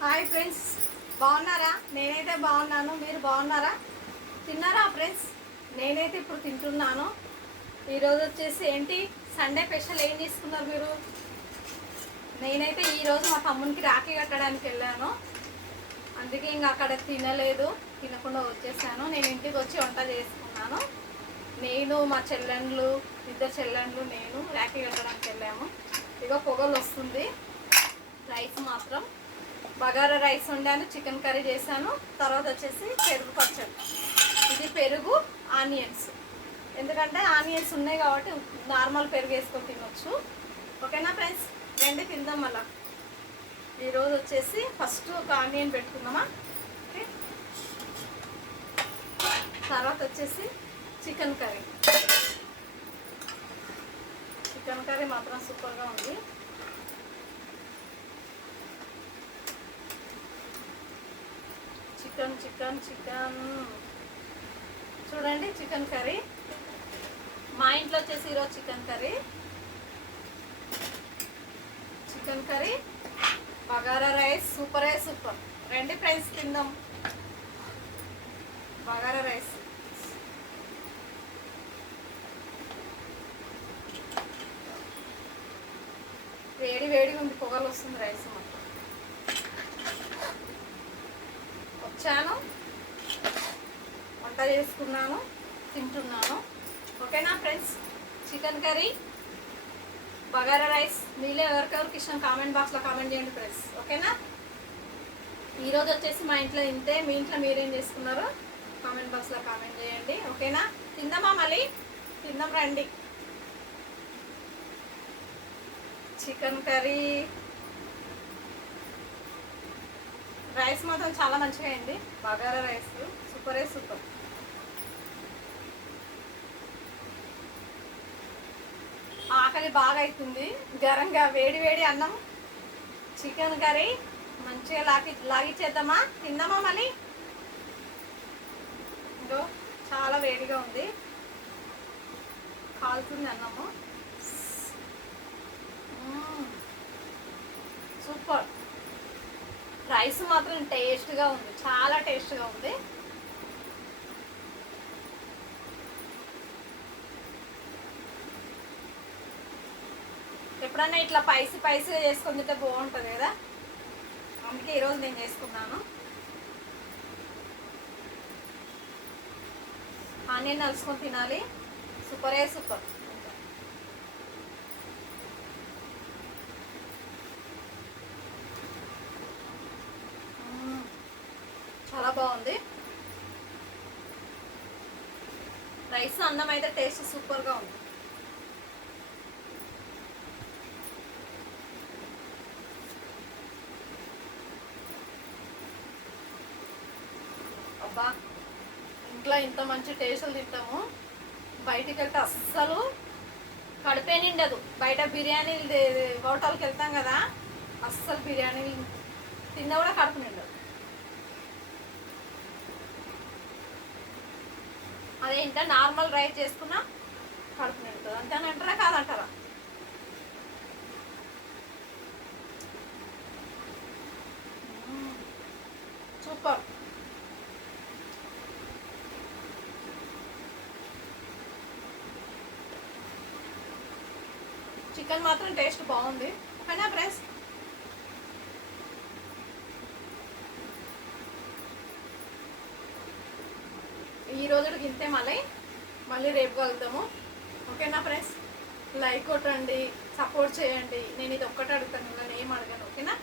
Hi friends, బాగున్నారా? నేనైతే బాగున్నాను. మీరు బాగున్నారా? తిన్నారా ఫ్రెండ్స్? నేనైతే ఇప్పుడు తింటున్నాను. ఈరోజు వచ్చేసి ఏంటి సండే స్పెషల్ ఏం తీసుకున్నారు మీరు? నేనైతే ఈరోజు మా తమ్మునికి రాఖీ కట్టడానికి వెళ్ళాను. అందుకే ఇంకా అక్కడ తినకుండా వచ్చేసాను. నేను ఇంటికి వచ్చి వంట చేసుకున్నాను. నేను మా చెల్లెండ్లు, ఇద్దరు చెల్లెండ్లు, నేను రాఖీ కట్టడానికి వెళ్ళాము. ఇగో పొగలు వస్తుంది. రైస్ మాత్రం బగారా రైస్ వండాను, చికెన్ కర్రీ చేశాను. తర్వాత వచ్చేసి పెరుగు పచ్చడి. ఇది పెరుగు ఆనియన్స్, ఎందుకంటే ఆనియన్స్ ఉన్నాయి కాబట్టి నార్మల్ పెరుగు వేసుకొని తినొచ్చు. ఓకేనా ఫ్రెండ్స్, రండి తిందాం. మళ్ళా ఈరోజు వచ్చేసి ఫస్ట్ ఒక ఆనియన్ పెట్టుకుందామా. ఓకే, తర్వాత వచ్చేసి చికెన్ కర్రీ. చికెన్ కర్రీ మాత్రం సూపర్గా ఉంది. చికెన్ చికెన్ చికెన్ చూడండి, చికెన్ కర్రీ. మా ఇంట్లో వచ్చేసి ఈరోజు chicken curry, bagara rice. Super రండి ఫ్రెండ్స్ తిందాం. బగారా రైస్ వేడి వేడిగా ఉంది, పొగలు వస్తుంది. రైస్ మొత్తం వచ్చాను, వంట చేసుకున్నాను, తింటున్నాను. ఓకేనా friends, chicken curry, bagara rice. మీలో ఎవరికెవరికి ఇష్టం కామెంట్ బాక్స్లో కామెంట్ చేయండి ఫ్రెండ్స్. ఓకేనా, ఈరోజు వచ్చేసి మా ఇంట్లో ఇంతే. మీ ఇంట్లో మీరేం చేసుకున్నారో కామెంట్ బాక్స్లో కామెంట్ చేయండి. ఓకేనా, తిందామా? మళ్ళీ తిందాం రండి. చికెన్ కర్రీ, రైస్ మాత్రం చాలా మంచిగా అయింది. Bagara rice super. ఆకలి బాగా అవుతుంది. గరంగా వేడి వేడి అన్నం, చికెన్ కర్రీ మంచిగా లాగిచ్చేద్దామా? తిందామా? మళ్ళీ ఇంకో చాలా వేడిగా ఉంది, కాలుతుంది అన్నము. సూపర్. రైస్ మాత్రం టేస్ట్గా ఉంది, చాలా టేస్ట్గా ఉంది. ఎప్పుడన్నా ఇట్లా స్పైసీగా చేసుకొని తింటే బాగుంటుంది కదా, అందుకే ఈరోజు నేను చేసుకున్నాను. ఆనియన్ నలుసుకొని తినాలి. సూపర్. చాలా బాగుంది. రైస్ అన్నం అయితే టేస్ట్ సూపర్గా ఉంది. అబ్బా, ఇంట్లో ఇంత మంచి టేస్టులు తింటాము, బయటికి వెళ్తే అస్సలు కడిపే నిండదు. బయట బిర్యానీలు హోటల్కి వెళ్తాం కదా, అస్సలు బిర్యానీలు తిన్నా కూడా కడుపు నిండదు. అదే ఇంత నార్మల్ రైస్ చేసుకున్నా కడుపు నిండుతుంది. అంతేని అంటారా కాదంటారా? సూపర్. చికెన్ మాత్రం టేస్ట్ బాగుంది. ఓకేనా ఫ్రెండ్స్, ఈ రోజుకి ఇంతే. మళ్ళీ రేపు కలుద్దాము. ఓకేనా ఫ్రెండ్స్, లైక్ కొట్టండి, సపోర్ట్ చేయండి. నేను ఇది ఒక్కటే అడుగుతాను, నేను ఏం అడగను. ఓకేనా.